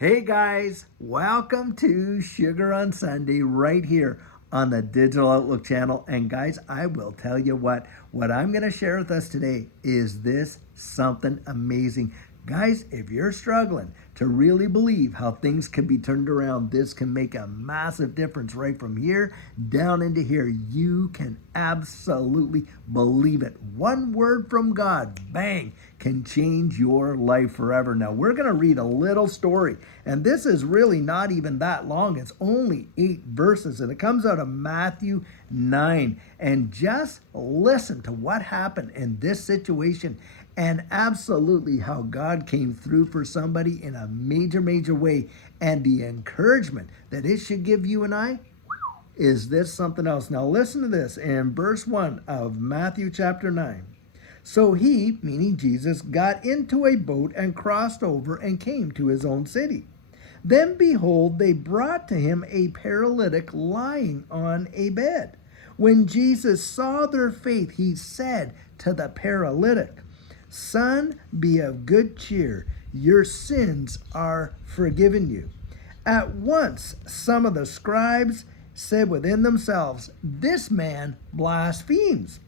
Hey guys, welcome to Sugar on Sunday right here on the Digital Outlook channel. And guys, I will tell you what I'm going to share with us today is this something amazing. Guys, if you're struggling to really believe how things can be turned around, this can make a massive difference right from here down into here. You can absolutely believe it. One word from God, bang, can change your life forever. Now, we're going to read a little story, and this is really not even that long. It's only 8 verses, and it comes out of Matthew 9. And just listen to what happened in this situation and absolutely how God came through for somebody in a major way, and the encouragement that it should give you and I. Is this something else? Now listen to this in verse 1 of Matthew chapter 9. So he, meaning Jesus, got into a boat and crossed over and came to his own city. Then behold, they brought to him a paralytic lying on a bed. When Jesus saw their faith, he said to the paralytic, "Son, be of good cheer. Your sins are forgiven you." At once, some of the scribes said within themselves, "This man blasphemes.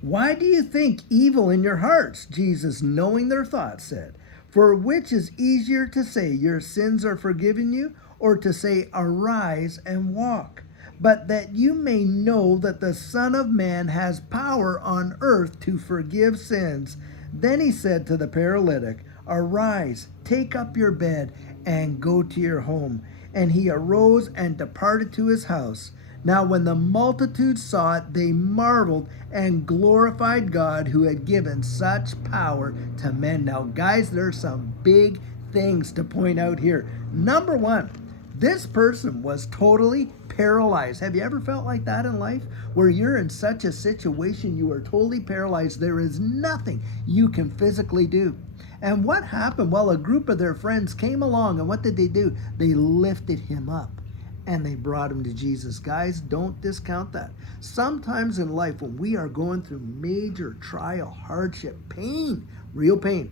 Why do you think evil in your hearts?" Jesus, knowing their thoughts, said, "For which is easier to say, 'Your sins are forgiven you,' or to say, 'Arise and walk'? But that you may know that the Son of Man has power on earth to forgive sins." Then he said to the paralytic, "Arise, take up your bed, and go to your home." And he arose and departed to his house. Now, when the multitude saw it, they marveled and glorified God who had given such power to men. Now, guys, there's some big things to point out here. Number one, this person was totally paralyzed. Have you ever felt like that in life? Where you're in such a situation, you are totally paralyzed. There is nothing you can physically do. And what happened? Well, a group of their friends came along, and what did they do? They lifted him up and they brought him to Jesus. Guys, don't discount that. Sometimes in life, when we are going through major trial, hardship, pain, real pain,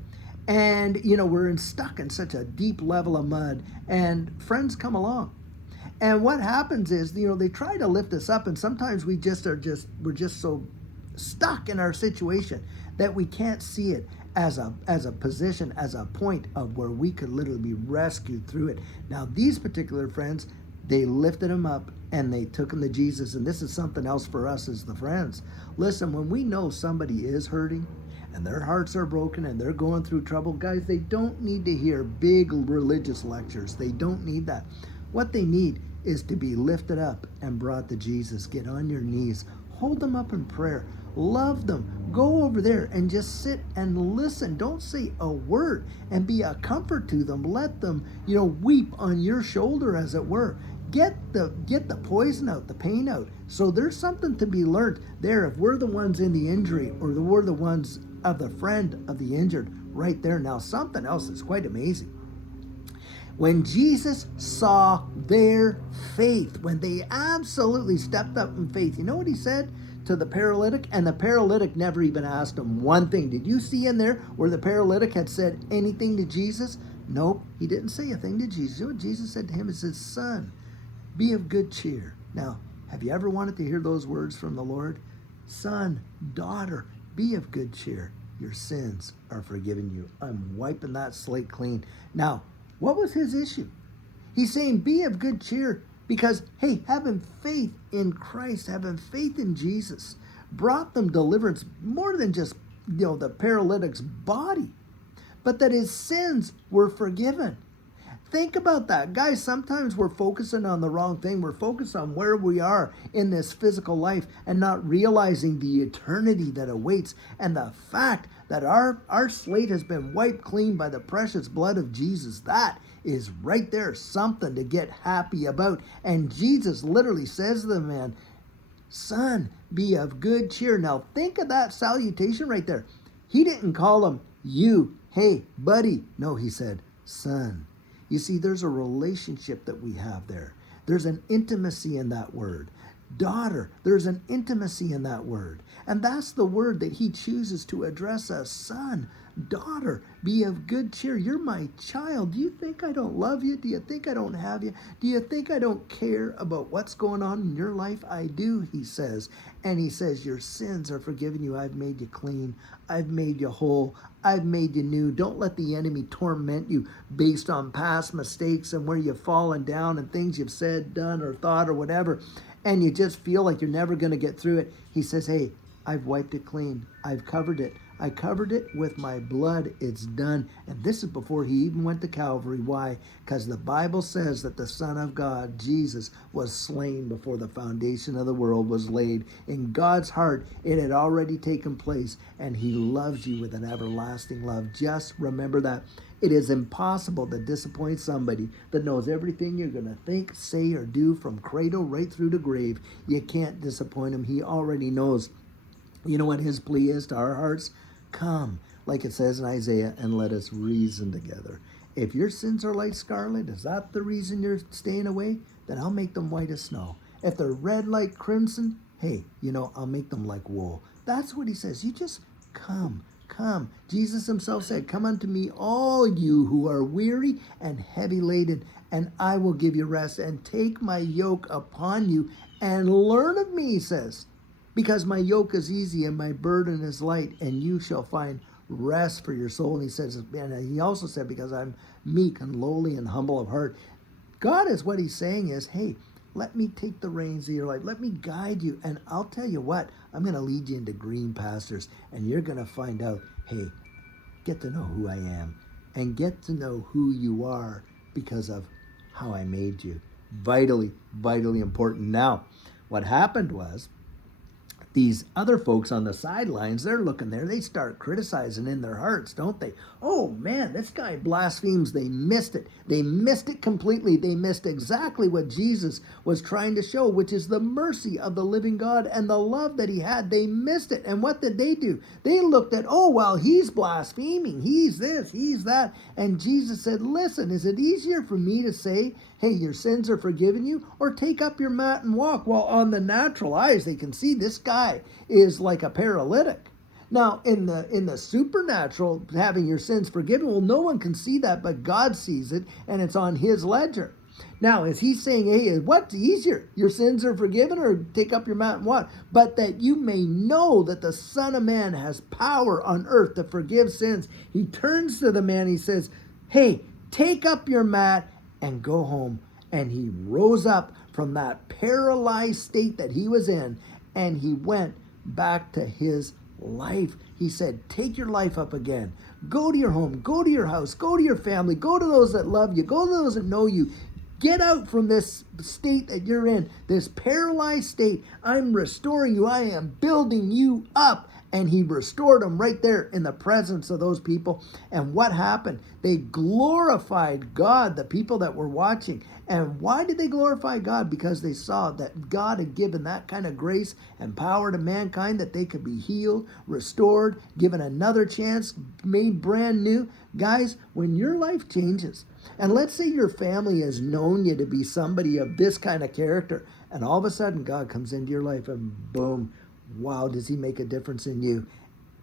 and we're stuck in such a deep level of mud, and friends come along. And what happens is, they try to lift us up, and sometimes we're just so stuck in our situation that we can't see it as a position, as a point of where we could literally be rescued through it. Now, these particular friends, they lifted him up and they took him to Jesus. And this is something else for us as the friends. Listen, when we know somebody is hurting and their hearts are broken and they're going through trouble, guys, they don't need to hear big religious lectures. They don't need that. What they need is to be lifted up and brought to Jesus. Get on your knees. Hold them up in prayer. Love them. Go over there and just sit and listen. Don't say a word, and be a comfort to them. Let them, weep on your shoulder, as it were. Get the poison out, the pain out. So there's something to be learned there. If we're the ones in the injury, or we're the ones of the friend of the injured, right there. Now, something else is quite amazing. When Jesus saw their faith, when they absolutely stepped up in faith, you know what he said to the paralytic? And the paralytic never even asked him one thing. Did you see in there where the paralytic had said anything to Jesus? Nope, he didn't say a thing to Jesus. You know what Jesus said to him? He said, "Son, be of good cheer." Now, have you ever wanted to hear those words from the Lord? Son, daughter, be of good cheer. Your sins are forgiven you. I'm wiping that slate clean. Now, what was his issue? He's saying, be of good cheer, because, hey, having faith in Christ, having faith in Jesus, brought them deliverance more than just, the paralytic's body, but that his sins were forgiven. Think about that. Guys, sometimes we're focusing on the wrong thing. We're focused on where we are in this physical life and not realizing the eternity that awaits, and the fact that our slate has been wiped clean by the precious blood of Jesus. That is right there something to get happy about. And Jesus literally says to the man, "Son, be of good cheer." Now, think of that salutation right there. He didn't call him you, hey, buddy. No, he said, "Son." You see, there's a relationship that we have there. There's an intimacy in that word. daughter. There's an intimacy in that word. And that's the word that he chooses to address us. Son, daughter, be of good cheer. You're my child. Do you think I don't love you? Do you think I don't have you? Do you think I don't care about what's going on in your life? I do, he says. And he says, your sins are forgiven you. I've made you clean. I've made you whole. I've made you new. Don't let the enemy torment you based on past mistakes and where you've fallen down and things you've said, done, or thought, or whatever, and you just feel like you're never going to get through it. He says, hey, I've wiped it clean. I've covered it. I covered it with my blood. It's done. And this is before he even went to Calvary. Why? Because the Bible says that the Son of God, Jesus, was slain before the foundation of the world was laid. In God's heart, it had already taken place, and he loves you with an everlasting love. Just remember that. It is impossible to disappoint somebody that knows everything you're going to think, say, or do from cradle right through to grave. You can't disappoint him. He already knows. You know what his plea is to our hearts? Come, like it says in Isaiah, and let us reason together. If your sins are like scarlet, is that the reason you're staying away? Then I'll make them white as snow. If they're red like crimson, hey, I'll make them like wool. That's what he says. You just come. Come. Jesus himself said, come unto me, all you who are weary and heavy laden, and I will give you rest. And take my yoke upon you and learn of me, he says. Because my yoke is easy and my burden is light, and you shall find rest for your soul. And he says, and he also said, because I'm meek and lowly and humble of heart. God is what he's saying is, hey, let me take the reins of your life. Let me guide you. And I'll tell you what, I'm going to lead you into green pastures, and you're going to find out, hey, get to know who I am and get to know who you are because of how I made you. Vitally, vitally important. Now, what happened was, these other folks on the sidelines, they're looking there. They start criticizing in their hearts, don't they? Oh, man, this guy blasphemes. They missed it. They missed it completely. They missed exactly what Jesus was trying to show, which is the mercy of the living God and the love that he had. They missed it. And what did they do? They looked at, oh, well, he's blaspheming. He's this, he's that. And Jesus said, listen, is it easier for me to say, hey, your sins are forgiven you, or take up your mat and walk? Well, on the natural eyes, they can see this guy is like a paralytic. Now, in the supernatural, having your sins forgiven, well, no one can see that, but God sees it, and it's on his ledger. Now, is he saying, hey, what's easier? Your sins are forgiven, or take up your mat and walk? But that you may know that the Son of Man has power on earth to forgive sins. He turns to the man, he says, hey, take up your mat and go home. And he rose up from that paralyzed state that he was in, and he went back to his life. He said, take your life up again. Go to your home, go to your house, go to your family, go to those that love you, go to those that know you. Get out from this state that you're in, this paralyzed state. I'm restoring you. I am building you up. And he restored them right there in the presence of those people. And what happened? They glorified God, the people that were watching. And why did they glorify God? Because they saw that God had given that kind of grace and power to mankind that they could be healed, restored, given another chance, made brand new. Guys, when your life changes, and let's say your family has known you to be somebody of this kind of character, and all of a sudden God comes into your life and boom, wow, does he make a difference in you?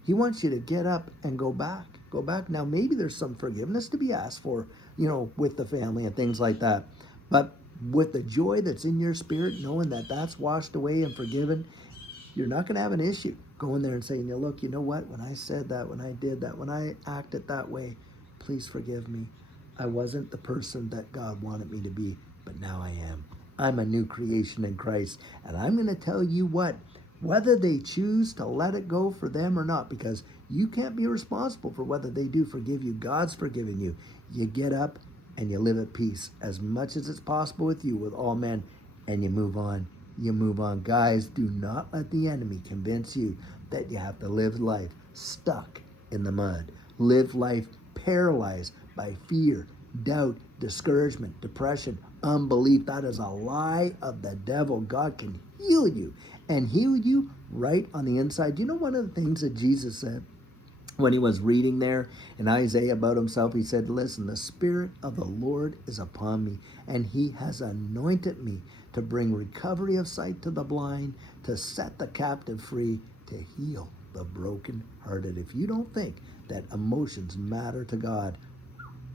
He wants you to get up and go back. Go back. Now, maybe there's some forgiveness to be asked for, with the family and things like that. But with the joy that's in your spirit, knowing that that's washed away and forgiven, you're not going to have an issue going there and saying, look, you know what? When I said that, when I did that, when I acted that way, please forgive me. I wasn't the person that God wanted me to be, but now I am. I'm a new creation in Christ. And I'm going to tell you what, whether they choose to let it go for them or not, because you can't be responsible for whether they do forgive you. God's forgiven you. You get up and you live at peace as much as it's possible with you, with all men, and you move on. You move on. Guys, do not let the enemy convince you that you have to live life stuck in the mud. Live life paralyzed by fear, doubt, discouragement, depression, unbelief. That is a lie of the devil. God can heal you and heal you right on the inside. You know one of the things that Jesus said? when he was reading there in Isaiah about himself, he said, listen, the Spirit of the Lord is upon me, and he has anointed me to bring recovery of sight to the blind, to set the captive free, to heal the brokenhearted. If you don't think that emotions matter to God,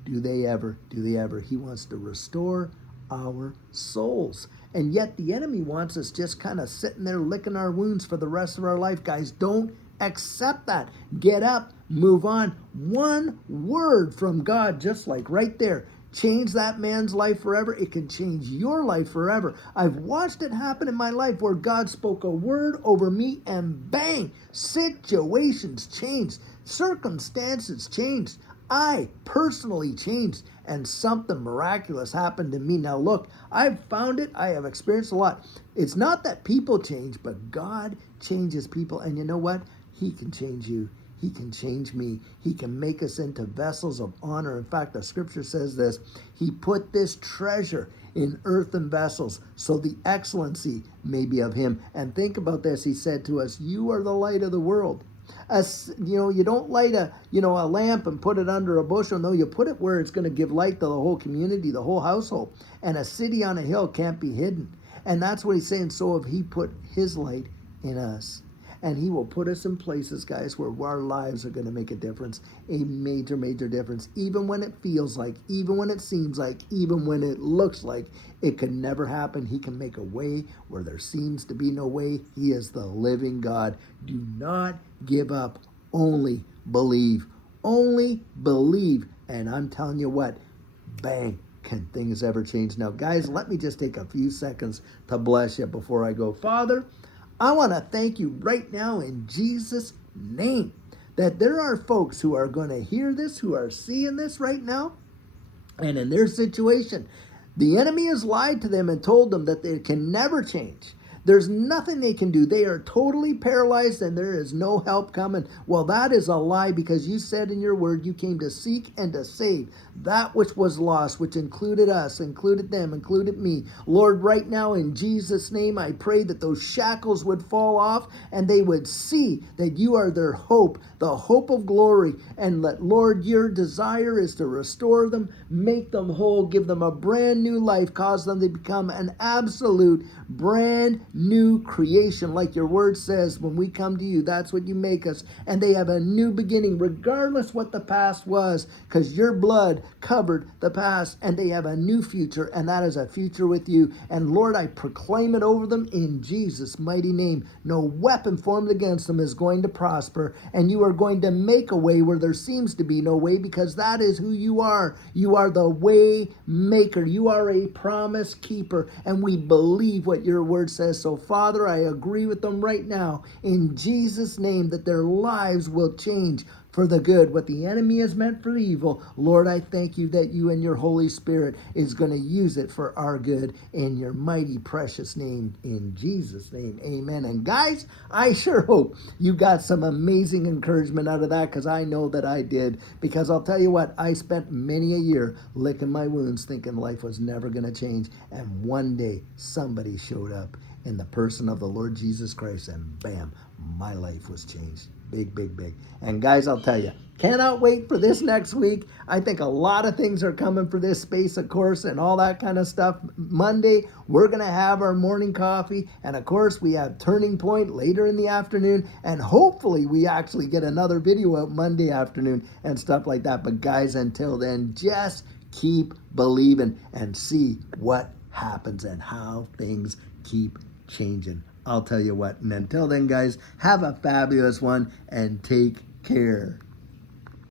do they ever? Do they ever? He wants to restore our souls. And yet the enemy wants us just kind of sitting there licking our wounds for the rest of our life. Guys, don't accept that. Get up, move on. One word from God, just like right there, change that man's life forever. It can change your life forever. I've watched it happen in my life where God spoke a word over me and bang, situations changed, circumstances changed. I personally changed and something miraculous happened to me. Now look, I've found it. I have experienced a lot. It's not that people change, but God changes people. And you know what? He can change you. He can change me. He can make us into vessels of honor. In fact, the scripture says this. He put this treasure in earthen vessels so the excellency may be of him. And think about this. He said to us, you are the light of the world. You don't light a lamp and put it under a bushel. No, you put it where it's going to give light to the whole community, the whole household. And a city on a hill can't be hidden. And that's what he's saying. So if he put his light in us, and he will put us in places, guys, where our lives are going to make a difference, a major, major difference, even when it feels like, even when it seems like, even when it looks like it could never happen. He can make a way where there seems to be no way. He is the living God. Do not give up. Only believe. Only believe. And I'm telling you what, bang, can things ever change? Now, guys, let me just take a few seconds to bless you before I go. Father, I want to thank you right now in Jesus' name that there are folks who are going to hear this, who are seeing this right now, and in their situation, the enemy has lied to them and told them that they can never change. There's nothing they can do. They are totally paralyzed and there is no help coming. Well, that is a lie, because you said in your word you came to seek and to save that which was lost, which included us, included them, included me. Lord, right now in Jesus' name, I pray that those shackles would fall off and they would see that you are their hope, the hope of glory. And that, Lord, your desire is to restore them, make them whole, give them a brand new life, cause them to become an absolute brand new creation. Like your word says, when we come to you, that's what you make us. And they have a new beginning, regardless what the past was, because your blood covered the past, and they have a new future, and that is a future with you. And Lord, I proclaim it over them in Jesus' mighty name. No weapon formed against them is going to prosper, and you are going to make a way where there seems to be no way, because that is who you are. You are the way maker. You are a promise keeper, and we believe what your word says. So Father, I agree with them right now in Jesus' name that their lives will change for the good. What the enemy has meant for evil, Lord, I thank you that you and your Holy Spirit is going to use it for our good in your mighty precious name, in Jesus' name, amen. And guys, I sure hope you got some amazing encouragement out of that, because I know that I did. Because I'll tell you what, I spent many a year licking my wounds thinking life was never going to change, and one day somebody showed up in the person of the Lord Jesus Christ, and bam, my life was changed. Big, big, big. And guys, I'll tell you, cannot wait for this next week. I think a lot of things are coming for this space, of course, and all that kind of stuff. Monday, we're going to have our morning coffee. And of course, we have Turning Point later in the afternoon. And hopefully we actually get another video out Monday afternoon and stuff like that. But guys, until then, just keep believing and see what happens and how things keep changing. I'll tell you what. And until then, guys, have a fabulous one and take care.